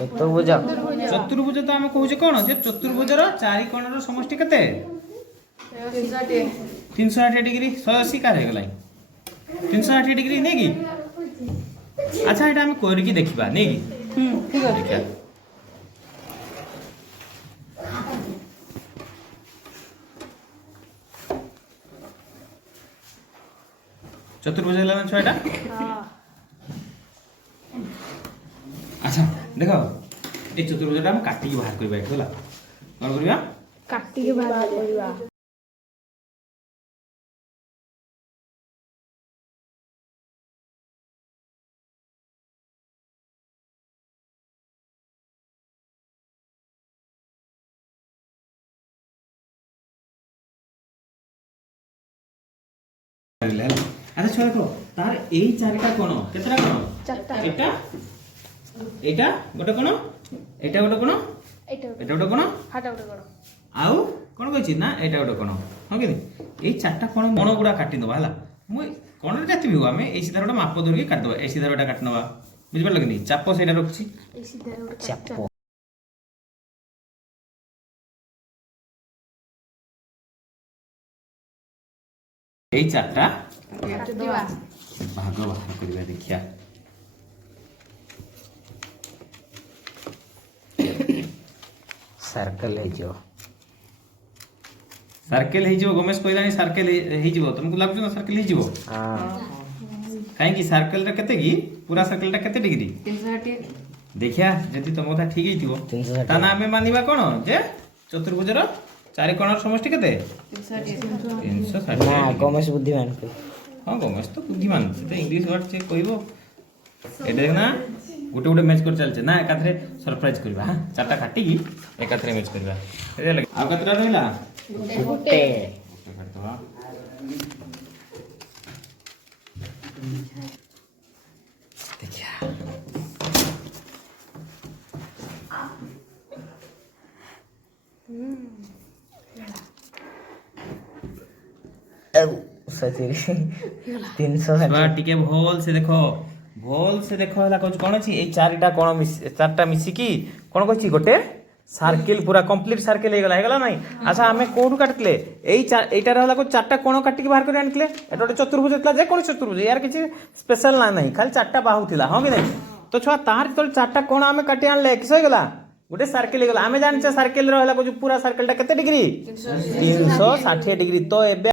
चतुर्भुज चतुर्भुज तो आम कहूचे कौन जे चतुर्भुजर चारि कोणर समष्टि केते 360 डिग्री 180 कार हो गला 360 डिग्री नहीं की। अच्छा एटा हम करके देखिबा नहीं की। ठीक है देखिया चतुर्भुज लगन छयटा। अच्छा देखो ए चतुर्भुजटा हम काटी बाहर करबा एठला कोन करबा काटी के बाहर करबा। अच्छा छुआ देखो तार एई चारिटा कोण केतरा कोण चारटा एटा एटा गोटे कोण एटा गोटे कोण एटा गोटे कोण हाटा उठे करो आउ कोण कहछि ना एटा गोटे कोण हो कि एई चारटा कोण कोण गुडा काटी दबा हला मु कोण रे जाति एई सीधा गोटे माप धरके काट दबा एई सीधा गोटा काट नबा बुझ पड़ल कि नहीं चाप सेटा रखछि ए सीधा उठे चाप एई चारटा काट दिवा भाग बाहर करबा देखिया सर्कल है जो सर्कल हे जो गोमेश कहलानी सर्कल हे जीवो तुमको लागु ना सर्कल हे जीवो काहे कि सर्कल रे केते की पूरा सर्कल टा केते डिग्री 360 देखिया जति तुम कथा ठीक ही थिवो 360 ता ना हमें मानिबा कोन जे चतुर्भुजर चारि कोणर समष्टि केते 360 ना गमेश बुद्धिमान को हां गोमेश तो बुद्धिमान से तो इंग्लिश वर्ड से कहबो एटा देख ना गोटे गोटे मैच कर चलছে ना एकाथरे सरप्राइज करबा हां चारटा काटी की एकाथरे मैच करबा ए लगे आ कतरा रहला गुटे सचिरी 360 टिके भोल से देखो हला कुछ कोन अछि ए चारटा मिसी की कोन कहछि गोटे सर्किल पूरा कंप्लीट सर्किल हे गला नहीं। अच्छा हमें कोडू काटले एटा रहला को चारटा कोण काटी के बाहर कर आनले एटा गोटे चतुर्भुज थला जे कोन चतुर्भुज यार किछि स्पेशल ना नहीं खाली चारटा बाहु थिला हां कि नहीं तो छुआ तार तो चारटा कोण हमें काटी आनले किस हो गला गोटे सर्किल हे गला हमें जानि सर्किल रहला को पूरा सर्किल टा केते डिग्री 360 डिग्री तो एबे